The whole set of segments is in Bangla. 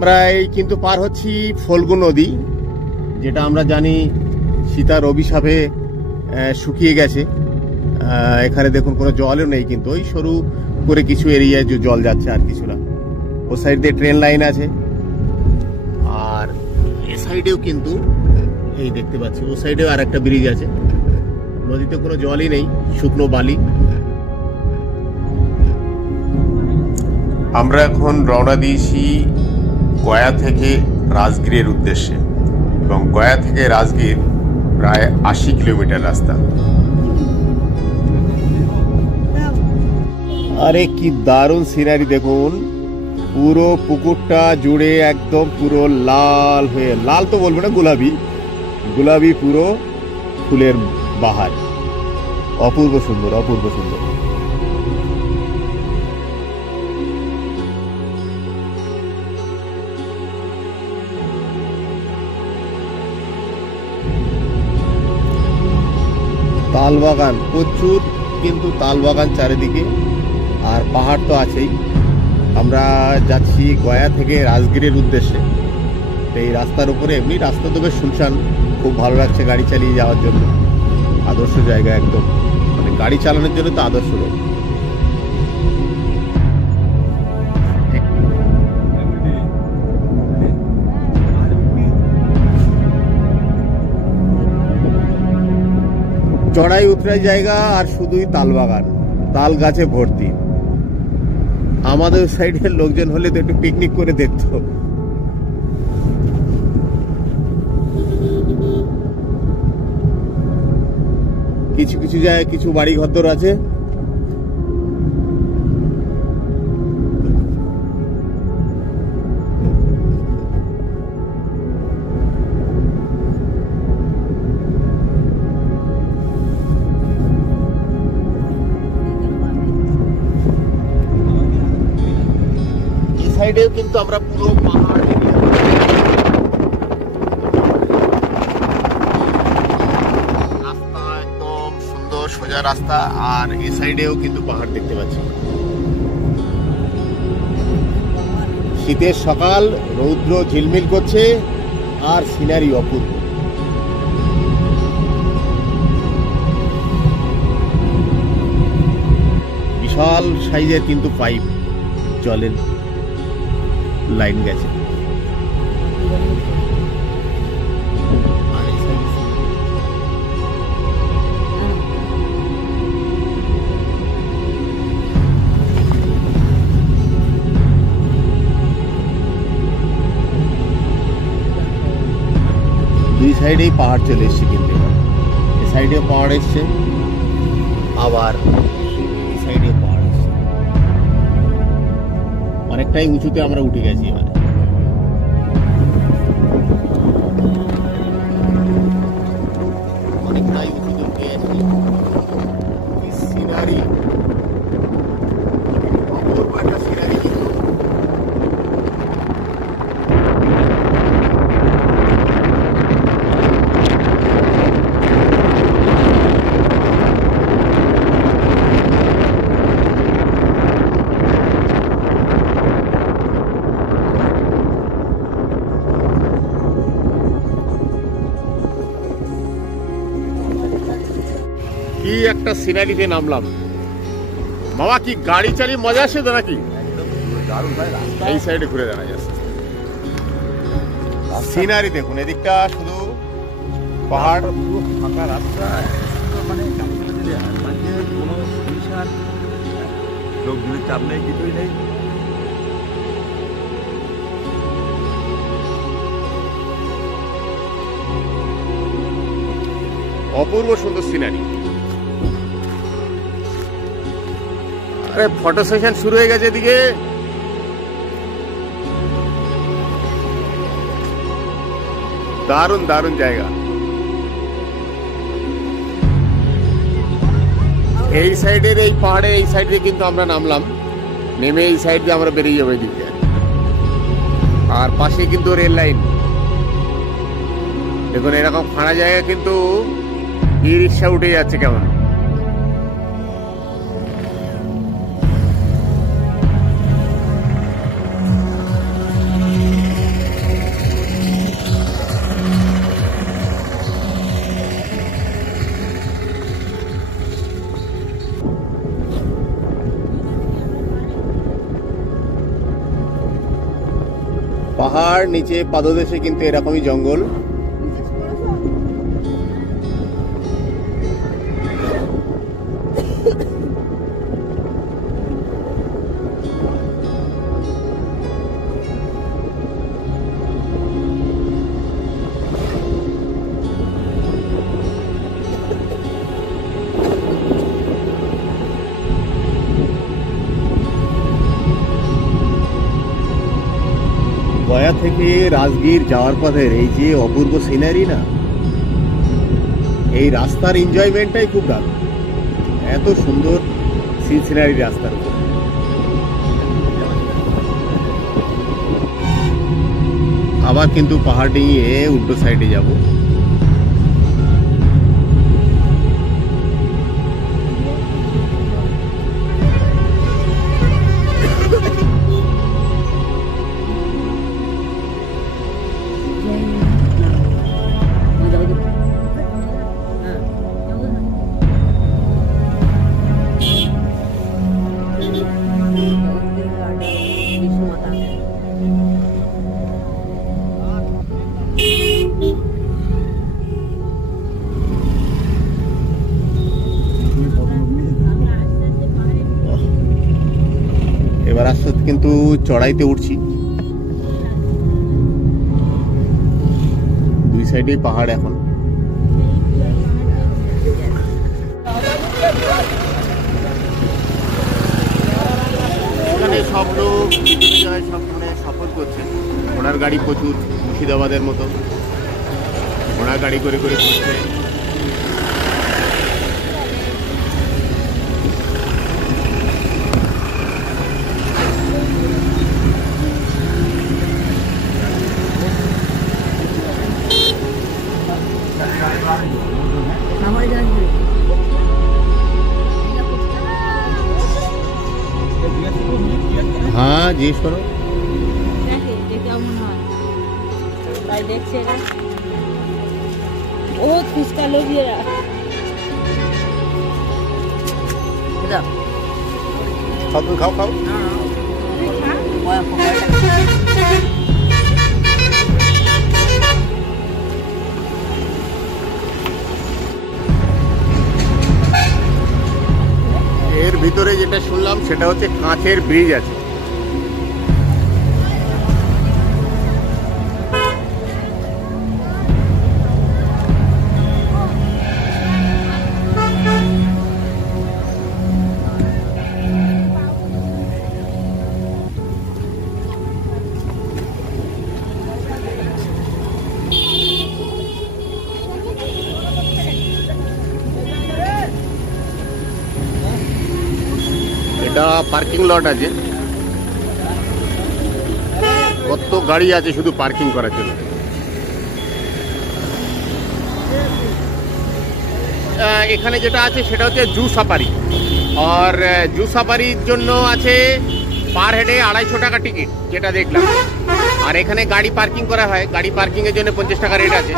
আমরা এই কিন্তু পার হচ্ছি ফল্গু নদী, যেটা আমরা জানি সীতার অভিশাপে শুকিয়ে গেছে। এখানে দেখুন কোনো জলও নেই, কিন্তু ওই সরু করে কিছু এরিয়ায় যে জল যাচ্ছে, আর কিছু না। ও সাইড দিয়ে ট্রেন লাইন আছে, আর এ সাইডেও কিন্তু এই দেখতে পাচ্ছি, ও সাইডেও আর একটা ব্রিজ আছে। নদীতে কোনো জলই নেই, শুকনো বালি। আমরা এখন রওনা দিয়েছি গয়া থেকে রাজগীরের উদ্দেশ্যে, এবং গয়া থেকে রাজগীর প্রায় 80 কিলোমিটার রাস্তা। আরে কি দারুণ সিনারি দেখুন, পুরো পুকুরটা জুড়ে একদম পুরো লাল হয়ে, লাল তো বলবো না, গোলাপি গোলাপি পুরো ফুলের বাহার। অপূর্ব সুন্দর, অপূর্ব সুন্দর। তাল বাগান প্রচুর, কিন্তু তাল বাগান চারিদিকে, আর পাহাড় তো আছেই। আমরা যাচ্ছি গয়া থেকে রাজগীরের উদ্দেশ্যে। এই রাস্তার উপরে, এমনি রাস্তা তো বেশ শুনশান, খুব ভালো লাগছে গাড়ি চালিয়ে যাওয়ার জন্য। আদর্শ জায়গা একদম, মানে গাড়ি চালানোর জন্য তো আদর্শ রোড। চড়াই উতরাই জায়গা, আর শুধুই তাল বাগান, তাল গাছে ভর্তি। আমাদের সাইডের লোকজন হলে তো একটু পিকনিক করে দেখতো। কিছু কিছু জায়গায় কিছু বাড়ি ঘরদর আছে। সাইডেও কিন্তু আমরা পুরো পাহাড় এরিয়া, রাস্তা একদম সুন্দর সোজা রাস্তা, আর এই সাইডেও কিন্তু পাহাড় দেখতে পাচ্ছি। শীতের সকাল, রৌদ্র ঝিলমিল করছে, আর সিনারি অপূর্ব। বিশাল সাইজের কিন্তু পাইপ, জলের লাইন গেছে। দুই সাইডেই পাহাড় চলে এসছে, কিন্তু এই সাইডেও পাহাড় এসছে, আবার এই সাইডেও পাহাড় এসছে। অনেকটাই উঁচুতে আমরা উঠে গেছি এবারে। অনেকটাই উঁচুতে উঠে গেছি। কি সিনারি, অপূর্ব একটা সিনারি। কি একটা সিনারিতে নামলাম বাবা, কি গাড়ি চালিয়ে মজা আসে তো নাকি? এই সাইডে ঘুরে দাঁড়া যাচ্ছে, সিনারি দেখুন, এদিকটা শুধু পাহাড়, ফাঁকা রাস্তা, মানে লোকগুলির চাপ নেই, কিছুই নেই। অপূর্ব সুন্দর সিনারি। আরে ফটো সেশন শুরু হয়ে গেছে এদিকে। দারুণ দারুণ জায়গা। এই সাইডের এই পাহাড়ে এই সাইডে কিন্তু আমরা নামলাম, নেমে এই সাইড দিয়ে আমরা বেরিয়ে যাবো এদিকে। আর পাশে কিন্তু রেল লাইন দেখুন, এরকম ফাঁড়া জায়গা কিন্তু ই রিক্সা উঠে যাচ্ছে কেমন। পাহাড়, নিচে পাদদেশে কিন্তু এরকমই জঙ্গল। গয়া থেকে রাজগীর যাওয়ার পথের এই যে অপূর্ব সিনারি না, এই রাস্তার এনজয়মেন্টটাই খুব দারুণ। এত সুন্দর সিনারি রাস্তার উপর। আবার কিন্তু পাহাড় ডিঙিয়ে উল্টো সাইডে যাব। এবার আস্তে আস্তে কিন্তু চড়াইতে উঠছি। দুই সাইডেই পাহাড় এখন। এখানে সব লোক বিভিন্ন জায়গায় সব মানে সফর করছে। ঘোড়ার গাড়ি প্রচুর, মুর্শিদাবাদের মতো ঘোড়ার গাড়ি করে করে ঘুরছে। হ্যাঁ, জিজ্ঞেস করো। ও ফুচকা লোভিয়েরা খাও, তুমি খাও খাও। এর ভিতরে যেটা শুনলাম সেটা হচ্ছে কাঁচের ব্রিজ আছে। এটা পার্কিং লট আছে, কত গাড়ি আছে শুধু পার্কিং করার জন্য। এখানে যেটা আছে সেটা হচ্ছে জু সাফারি, আর জু সাফারির জন্য আছে পার হেডে 250 টাকা টিকিট, যেটা দেখলাম। আর এখানে গাড়ি পার্কিং করা হয়, গাড়ি পার্কিংয়ের জন্য 50 টাকা রেট আছে।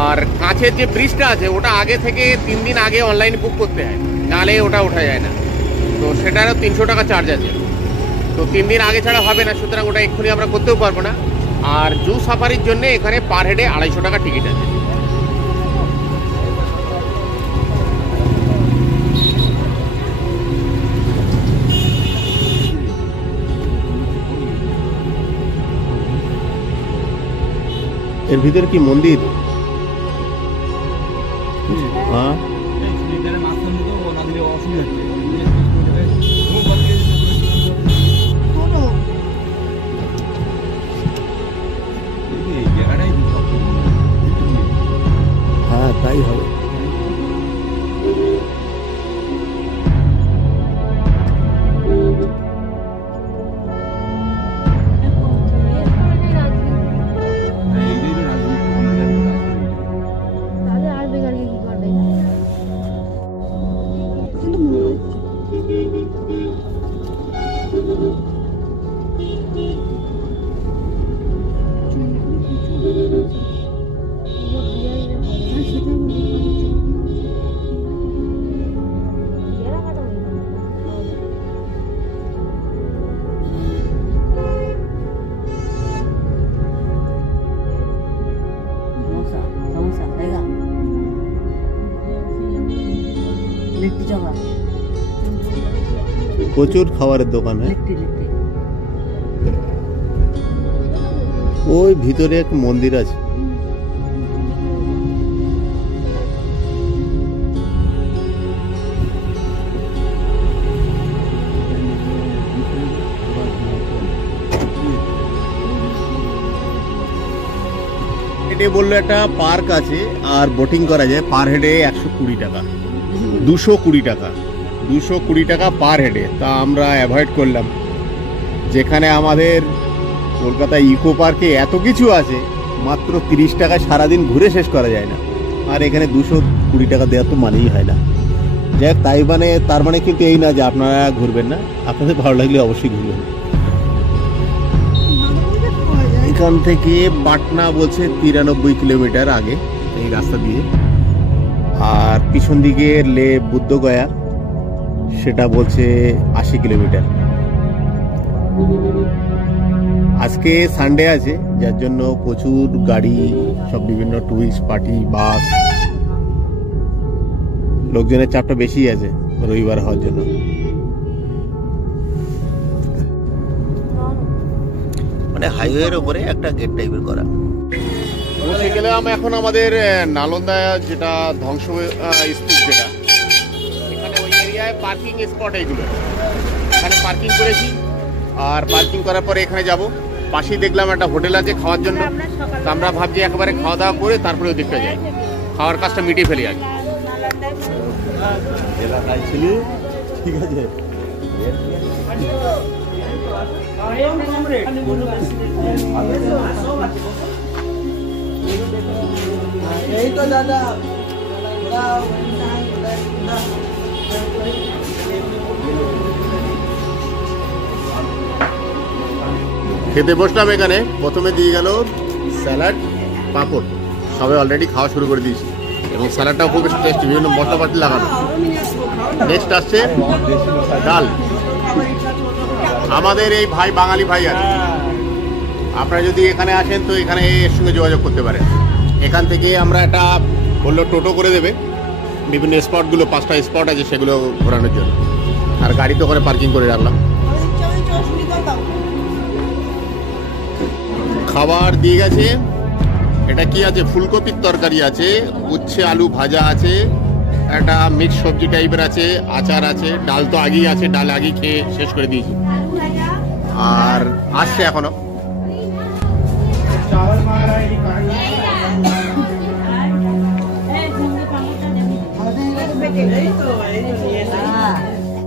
আর কাছের যে ব্রিজটা আছে ওটা আগে থেকে 3 দিন আগে অনলাইনে বুক করতে হয়, নাহলে ওটা ওঠা যায় না। তো সেটারও 300 টাকা চার্জ আছে। তো 3 দিন আগে ছাড়া হবে না, সুতরাং ওটা এক্ষুনি আমরা করতেও পারবো না। আর জু সাফারির জন্য এখানে পার হেডে 250 টাকা টিকিট আছে। এর ভিতরে কি মন্দির? হ্যাঁ, হ্যাঁ তাই হবে। প্রচুর খাবারের দোকান। ওই ভিতরে এক মন্দির আছে। হেডে বললো একটা পার্ক আছে আর বোটিং করা যায়, পার হেডে 120 টাকা, 220 টাকা, 220 টাকা পার হেডে। তা আমরা অ্যাভয়েড করলাম। যেখানে আমাদের কলকাতা ইকো পার্কে এত কিছু আছে, মাত্র 30 টাকায় সারাদিন ঘুরে শেষ করা যায় না, আর এখানে 220 টাকা দেওয়ার তো মানেই হয় না। যাই হোক, তাই মানে তার মানে কিন্তু এই না যে আপনারা ঘুরবেন না, আপনাদের ভালো লাগলে অবশ্যই ঘুরবেন। এখান থেকে পাটনা বলছে 93 কিলোমিটার আগে এই রাস্তা দিয়ে, আর পিছন দিকে লে বুদ্ধগয়া সেটা বলছে 80 কিলোমিটার। আজকে সানডে আছে, যার জন্য প্রচুর গাড়ি, সব বিভিন্ন টুরিস্ট পার্টি, বাস, লোকজনের চাপটা বেশি আছে রবিবার হওয়ার জন্য। মানে হাইওয়ের উপরে একটা গেট টাইপের করা। পৌঁছে গেলাম এখন আমাদের নালন্দা, যেটা ধ্বংস স্তূপ, যেটা এখানে ওই এরিয়ায় পার্কিং স্পট এইগুলো। এখানে পার্কিং করেছি, আর পার্কিং করার পরে এখানে যাব। পাশেই দেখলাম একটা হোটেল আছে খাওয়ার জন্য, তো আমরা ভাবছি একেবারে খাওয়া দাওয়া করে তারপরে ওই দিকটা যাই, খাওয়ার কাজটা মিটিয়ে ফেলি আগে। এলাকায় ছিলি, ঠিক আছে। এই তো দাদা খেতে বসলাম। এখানে প্রথমে দিয়ে গেল স্যালাড, পাঁপড়, সবাই অলরেডি খাওয়া শুরু করে দিয়েছি, এবং স্যালাডটাও খুব টেস্টি, বিভিন্ন মশলাপাতি লাগানো। নেক্সট আসছে ডাল। আমাদের এই ভাই বাঙালি ভাই আছে, আপনারা যদি এখানে আসেন তো এখানে এর সঙ্গে যোগাযোগ করতে পারেন। এখান থেকে আমরা একটা বললো টোটো করে দেবে, বিভিন্ন স্পটগুলো, 5টা স্পট আছে সেগুলো ঘোরানোর জন্য, আর গাড়ি তো ওখানে পার্কিং করে রাখলাম। খাবার দিয়ে গেছে। এটা কি আছে, ফুলকপির তরকারি আছে, উচ্ছে আলু ভাজা আছে, একটা মিক্স সবজি টাইপের আছে, আচার আছে, ডাল তো আগেই আছে, ডাল আগেই খেয়ে শেষ করে দিয়েছি, আর আসছে এখনো।